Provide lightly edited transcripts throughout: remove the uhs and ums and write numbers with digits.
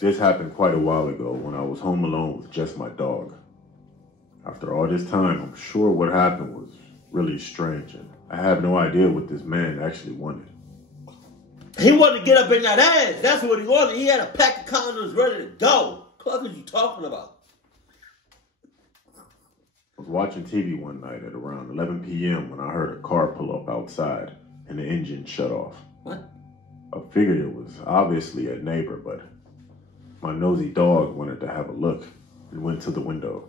This happened quite a while ago when I was home alone with just my dog. After all this time, I'm sure what happened was really strange, and I have no idea what this man actually wanted. He wanted to get up in that ass. That's what he wanted. He had a pack of condoms ready to go. What are you talking about? I was watching TV one night at around 11 p.m. when I heard a car pull up outside and the engine shut off. What? I figured it was obviously a neighbor, but my nosy dog wanted to have a look and went to the window.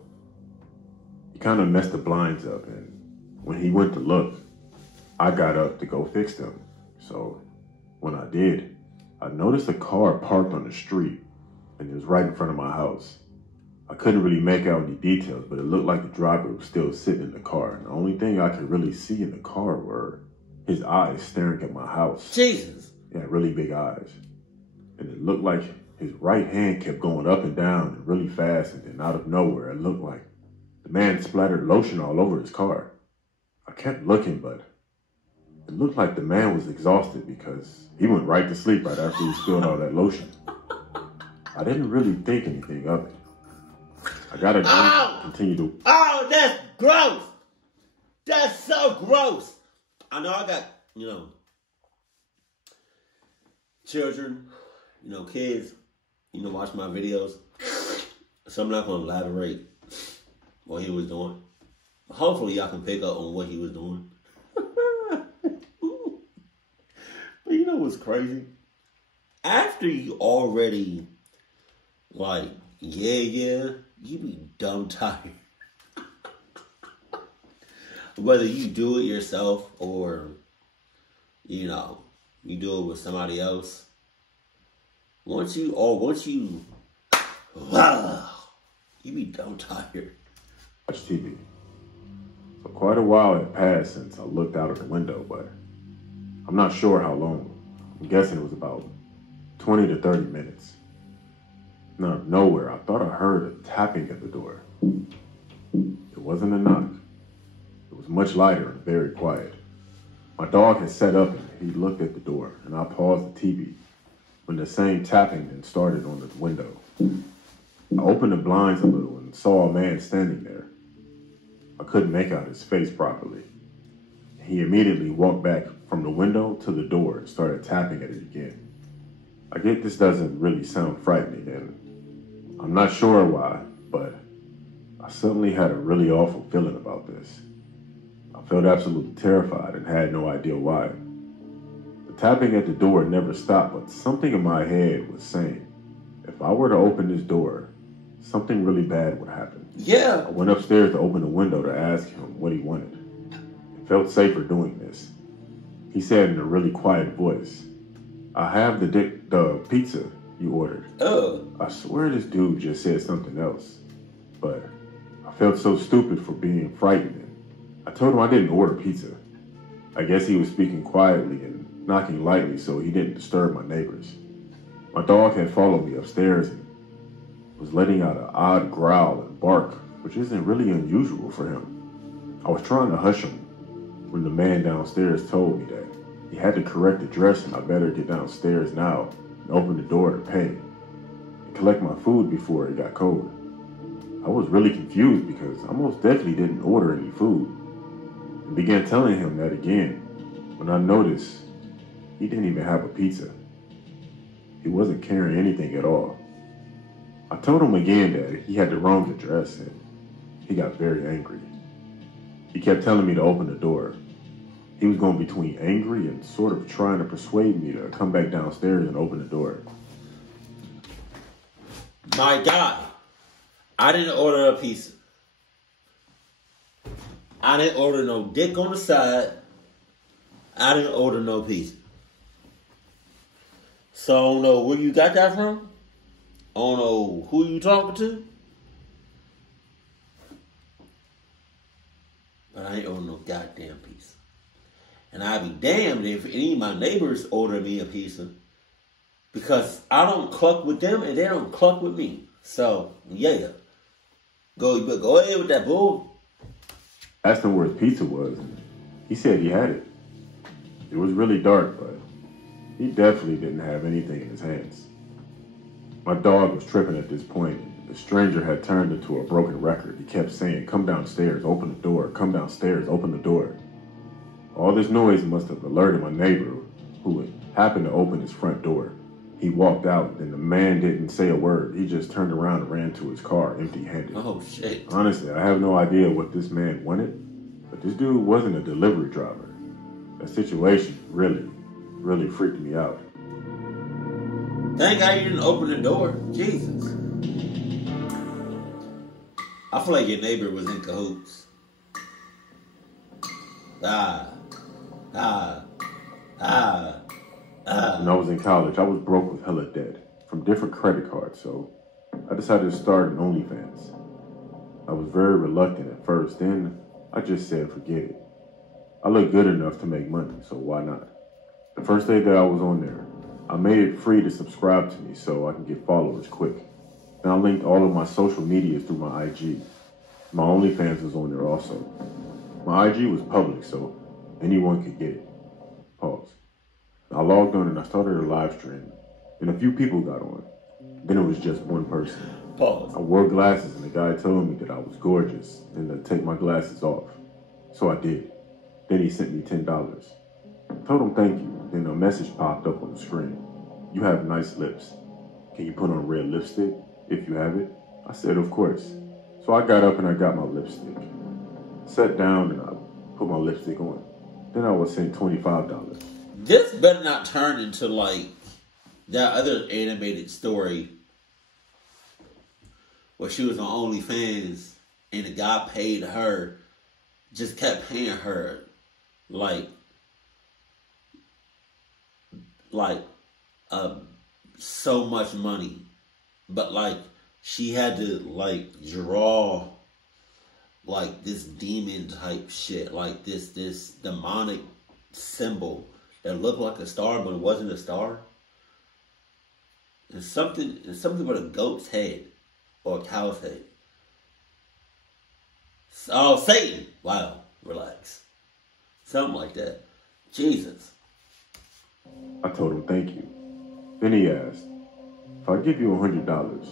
He kind of messed the blinds up, and when he went to look, I got up to go fix them. So when I did, I noticed a car parked on the street, and it was right in front of my house. I couldn't really make out any details, but it looked like the driver was still sitting in the car. And the only thing I could really see in the car were his eyes staring at my house. Jesus. He had really big eyes. And it looked like his right hand kept going up and down and really fast, and then out of nowhere, it looked like the man splattered lotion all over his car. I kept looking, but it looked like the man was exhausted because he went right to sleep right after he spilled all that lotion. I didn't really think anything of it. I gotta continue to... Oh, that's gross. That's so gross. I know I got, children, kids, watch my videos. So I'm not going to elaborate what he was doing. Hopefully y'all can pick up on what he was doing. But you know what's crazy? After you already, you be dumb tired. Whether you do it yourself or, you do it with somebody else. Once you be dumb tired. Watch TV. So quite a while had passed since I looked out of the window, but I'm not sure how long. I'm guessing it was about 20 to 30 minutes. And out of nowhere, I thought I heard a tapping at the door. It wasn't a knock. It was much lighter and very quiet. My dog had sat up and he looked at the door, and I paused the TV when the same tapping then started on the window. I opened the blinds a little and saw a man standing there. I couldn't make out his face properly. He immediately walked back from the window to the door and started tapping at it again. I get this doesn't really sound frightening, and I'm not sure why, but I suddenly had a really awful feeling about this. I felt absolutely terrified and had no idea why. The tapping at the door never stopped, but something in my head was saying, if I were to open this door, something really bad would happen. Yeah. I went upstairs to open the window to ask him what he wanted. It felt safer doing this. He said in a really quiet voice, I have the pizza you ordered. I swear this dude just said something else, but I felt so stupid for being frightened. I told him I didn't order pizza. I guess he was speaking quietly and knocking lightly so he didn't disturb my neighbors. My dog had followed me upstairs and was letting out an odd growl and bark, which isn't really unusual for him. I was trying to hush him when the man downstairs told me that he had the correct address and I better get downstairs now and open the door to pay and collect my food before it got cold. I was really confused because I most definitely didn't order any food and began telling him that again when I noticed he didn't even have a pizza. He wasn't carrying anything at all. I told him again that he had the wrong address and he got very angry. He kept telling me to open the door. He was going between angry and sort of trying to persuade me to come back downstairs and open the door. My God, I didn't order a pizza. I didn't order no dick on the side. I didn't order no pizza. So I don't know where you got that from. I don't know who you talking to. But I ain't order no goddamn pizza. And I'd be damned if any of my neighbors order me a pizza Because I don't cluck with them and they don't cluck with me. So, yeah. Go ahead with that bull. Asked him where his pizza was, and he said he had it. It was really dark, but he definitely didn't have anything in his hands. My dog was tripping at this point. The stranger had turned into a broken record. He kept saying, "Come downstairs, open the door. Come downstairs, open the door." All this noise must have alerted my neighbor, who happened to open his front door. He walked out, and the man didn't say a word. He just turned around and ran to his car, empty-handed. Oh, shit. Honestly, I have no idea what this man wanted, but this dude wasn't a delivery driver. That situation really freaked me out. Thank God you didn't open the door. Jesus. I feel like your neighbor was in cahoots. When I was in college, I was broke with hella debt from different credit cards, so I decided to start an OnlyFans. I was very reluctant at first, then I just said forget it. I look good enough to make money, so why not? The first day that I was on there, I made it free to subscribe to me so I can get followers quick. Then I linked all of my social media through my IG. My OnlyFans was on there also. My IG was public, so anyone could get it. Pause. I logged on and I started a live stream, and a few people got on. Then it was just one person. Pause. I wore glasses, and the guy told me that I was gorgeous and to take my glasses off. So I did. Then he sent me $10. I told him thank you. Then a message popped up on the screen. "You have nice lips. Can you put on red lipstick if you have it?" I said, "Of course." So I got up and I got my lipstick. Sat down and I put my lipstick on. Then I was sent $25. This better not turn into like that other animated story where she was on OnlyFans and the guy paid her, just kept paying her like so much money, but like she had to like draw like this demon type shit, like this demonic symbol that looked like a star but it wasn't a star. And something with a goat's head or a cow's head. Oh, Satan. Wow, relax. Something like that. Jesus. I told him thank you. Then he asked, "If I give you $100,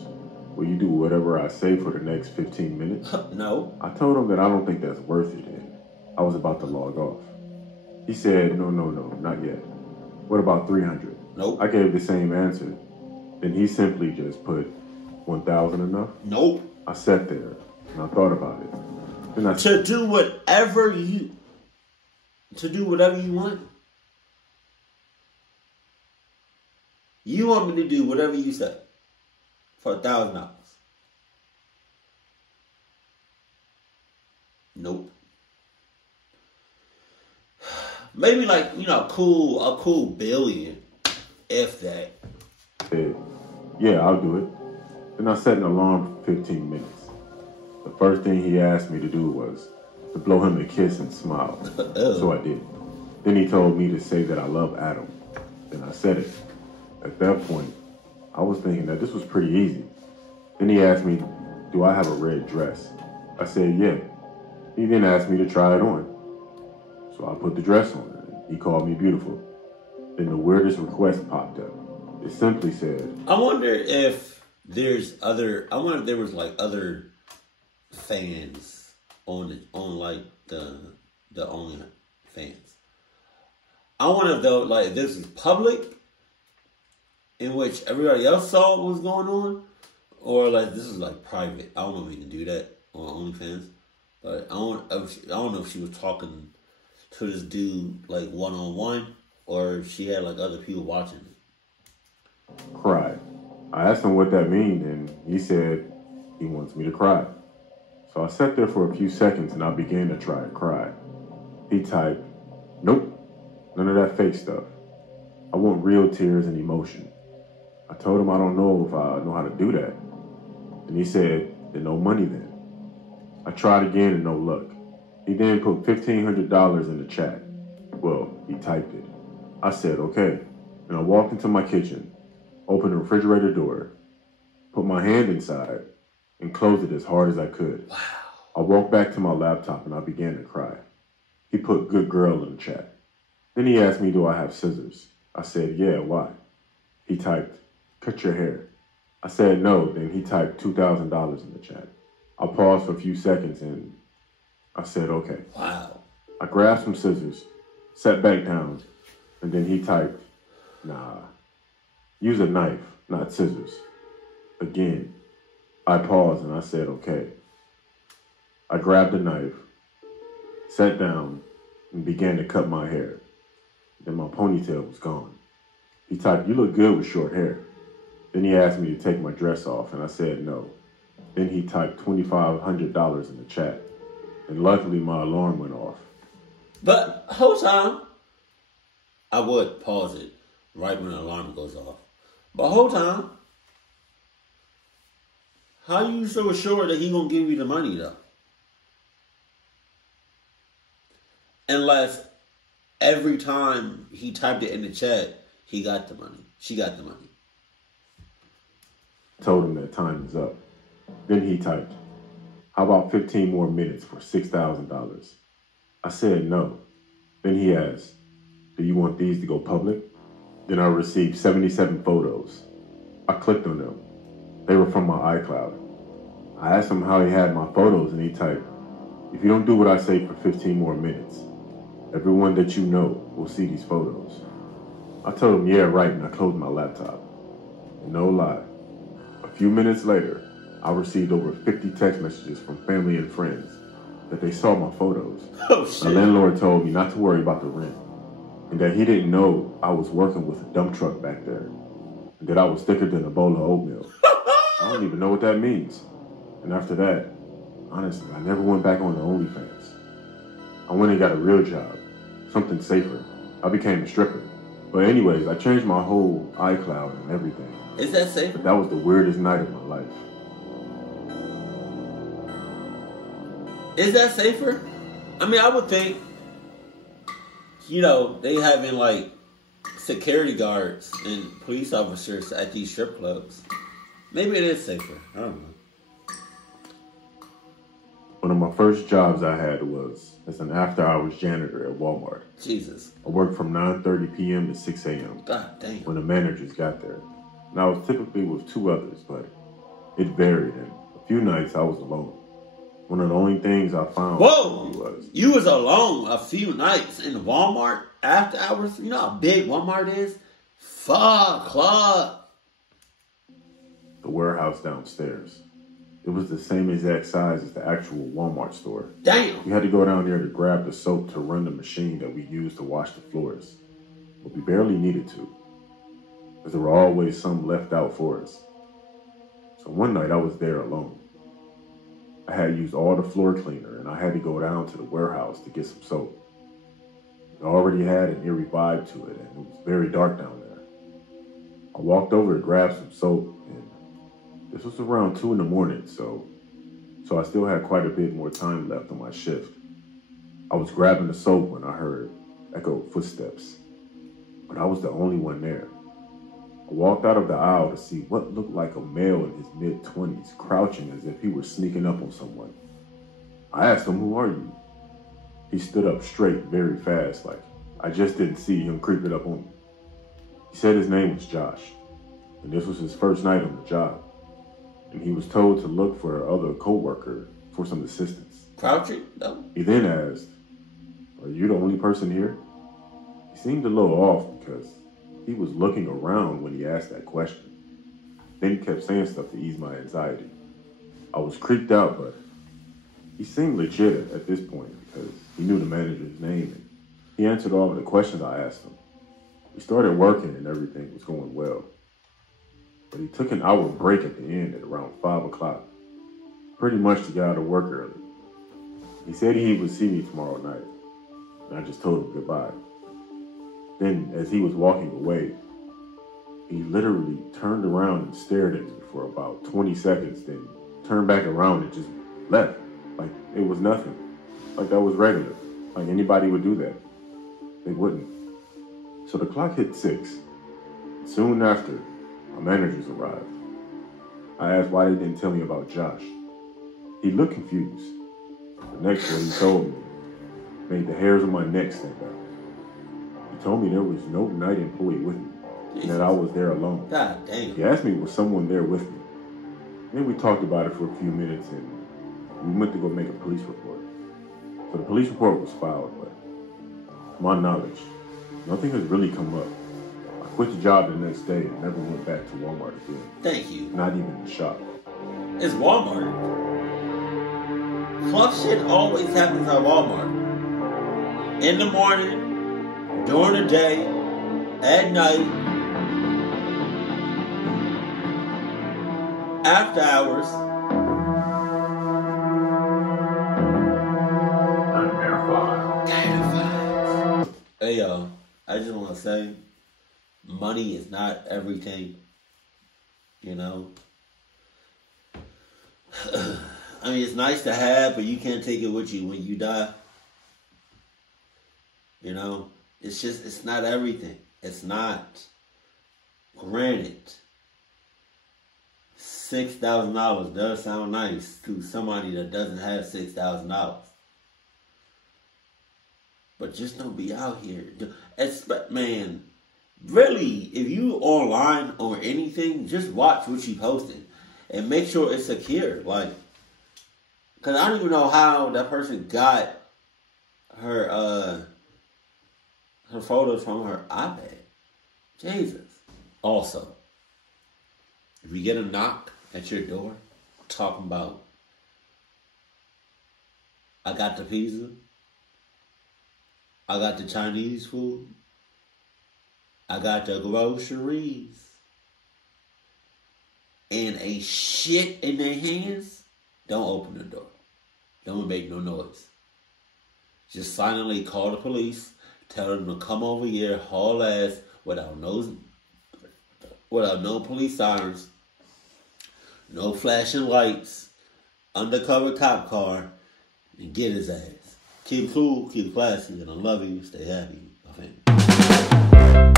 will you do whatever I say for the next 15 minutes? No. I told him that I don't think that's worth it, and I was about to log off. He said, no, not yet. What about 300? Nope. I gave the same answer. Then he simply just put 1,000 enough? Nope. I sat there and I thought about it. Then I to do whatever you want. You want me to do whatever you say for $1,000? Nope. Maybe like, a cool billion, if that. said, yeah, I'll do it. Then I set an alarm for 15 minutes. The first thing he asked me to do was to blow him a kiss and smile. So I did. Then he told me to say that I love Adam. Then I said it. At that point, I was thinking that this was pretty easy. Then he asked me, do I have a red dress? I said, yeah. He then asked me to try it on. So I put the dress on, and he called me beautiful. Then the weirdest request popped up. It simply said, I wonder if there was like other fans on like the OnlyFans. I wonder if though, like, this is public, in which everybody else saw what was going on, or like this is like private. I don't know if we can do that on OnlyFans, but I don't know if she was talking to this dude like one-on-one, or if she had like other people watching it. Cried. I asked him what that means, and he said he wants me to cry. So I sat there for a few seconds and I began to try and cry. He typed, nope, none of that fake stuff. I want real tears and emotion. I told him I don't know if I know how to do that. And he said, then no money then. I tried again and no luck. He then put $1,500 in the chat. Well, he typed it. I said, okay. And I walked into my kitchen. opened the refrigerator door, put my hand inside, and closed it as hard as I could. Wow. I walked back to my laptop and I began to cry. He put good girl in the chat. Then he asked me, do I have scissors? I said, yeah, why? He typed, cut your hair. I said no, then he typed $2,000 in the chat. I paused for a few seconds and I said, okay. Wow. I grabbed some scissors, sat back down, and then he typed, nah, use a knife, not scissors. Again, I paused and I said, okay. I grabbed a knife, sat down, and began to cut my hair. Then my ponytail was gone. He typed, you look good with short hair. Then he asked me to take my dress off, and I said no. Then he typed $2,500 in the chat, and luckily my alarm went off. But whole time, I would pause it right when the alarm goes off. But whole time, how you so sure that he gonna give you the money though? Unless every time he typed it in the chat, he got the money. She got the money. Told him that time is up. Then he typed, how about 15 more minutes for $6,000? I said no. Then he asked, do you want these to go public? Then I received 77 photos. I clicked on them. They were from my iCloud. I asked him how he had my photos and he typed, if you don't do what I say for 15 more minutes, everyone that you know will see these photos. I told him, yeah, right, and I closed my laptop. And no lie, a few minutes later, I received over 50 text messages from family and friends that they saw my photos. Oh, shit. My landlord told me not to worry about the rent, and that he didn't know I was working with a dump truck back there, and that I was thicker than a bowl of oatmeal. I don't even know what that means. And after that, honestly, I never went back on the OnlyFans. I went and got a real job, something safer. I became a stripper. But anyways, I changed my whole iCloud and everything. Is that safer? But that was the weirdest night of my life. Is that safer? I mean, I would think, you know, they having like security guards and police officers at these strip clubs. Maybe it is safer. I don't know. One of my first jobs I had was as an after-hours janitor at Walmart. Jesus. I worked from 9:30 p.m. to 6 a.m. God damn. when the managers got there. And I was typically with two others, but it varied, and a few nights I was alone. One of the only things I found was... You was alone a few nights in Walmart after hours? You know how big Walmart is? Fuck, Claude. The warehouse downstairs. It was the same exact size as the actual Walmart store. Damn. We had to go down there to grab the soap to run the machine that we used to wash the floors. But we barely needed to, because there were always some left out for us. So one night I was there alone. I had used all the floor cleaner and I had to go down to the warehouse to get some soap. It already had an eerie vibe to it and it was very dark down there. I walked over to grab some soap and this was around 2 in the morning, so I still had quite a bit more time left on my shift. I was grabbing the soap when I heard echoed footsteps, but I was the only one there. I walked out of the aisle to see what looked like a male in his mid-20s, crouching as if he were sneaking up on someone. I asked him, "Who are you?" He stood up straight very fast, like I just didn't see him creeping up on me. He said his name was Josh, and this was his first night on the job. And he was told to look for our other co-worker for some assistance. Crouching? No. He then asked, "Are you the only person here?" He seemed a little off because he was looking around when he asked that question. Then he kept saying stuff to ease my anxiety. I was creeped out, but he seemed legit at this point because he knew the manager's name and he answered all of the questions I asked him. We started working and everything was going well. But he took an hour break at the end at around 5 o'clock, pretty much to get out of work early. He said he would see me tomorrow night, and I just told him goodbye. Then, as he was walking away, he literally turned around and stared at me for about 20 seconds, then turned back around and just left, like it was nothing, like that was regular, like anybody would do that. They wouldn't. So the clock hit 6. Soon after, My managers arrived. I asked why they didn't tell me about Josh. He looked confused. The next word he told me made the hairs on my neck stand up. He told me there was no night employee with me, and that I was there alone. God damn. He asked me was someone there with me. Then we talked about it for a few minutes, and we went to go make a police report. So the police report was filed, but to my knowledge, nothing has really come up. I quit the job the next day and never went back to Walmart again. Thank you. Not even the shop. It's Walmart. Club shit always happens at Walmart. In the morning, during the day, at night, after hours. Unverified. Hey yo, I just want to say, money is not everything. You know? I mean, it's nice to have, but you can't take it with you when you die. You know? It's not everything. It's not. Granted, $6,000 does sound nice to somebody that doesn't have $6,000. But just don't be out here. Man, really, if you online or anything, just watch what you posting. And make sure it's secure. Like, because I don't even know how that person got her photos from her iPad. Jesus. Also, if you get a knock at your door talking about, I got the pizza, I got the Chinese food, I got the groceries, and a shit in their hands, don't open the door. Don't make no noise. Just silently call the police, tell them to come over here, haul ass, without no police sirens, no flashing lights, undercover cop car, and get his ass. Keep cool, keep classy, and I love you. Stay happy, my family.